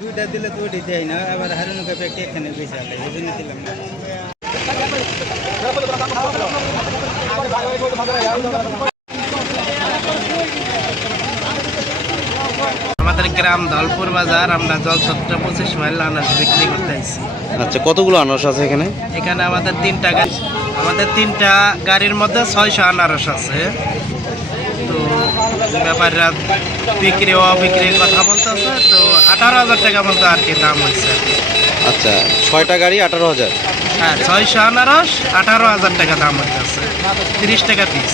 দুইটা দিলে দুইটি দেয় না দিলাম আমাদের গ্রাম ধলপুর বাজার আমরা জল ছত্রা পঁচিশ মাইল আনাজ বিক্রি করতে আচ্ছা কতগুলো আনারস আছে এখানে? এখানে আমাদের তিনটা গাড়ি আমাদের তিনটা গাড়ির মধ্যে ছয়শো আনারস আছে। ব্যাপারীরা বিক্রি অবিক্রির বিক্রির কথা বলতেছে তো আঠারো হাজার টাকা মতো আর কি দাম হয়েছে। আচ্ছা ছয়টা গাড়ি আঠারো হাজার? হ্যাঁ ছয়শো আনারস আঠারো হাজার টাকা দাম হয়েছে তিরিশ টাকা পিস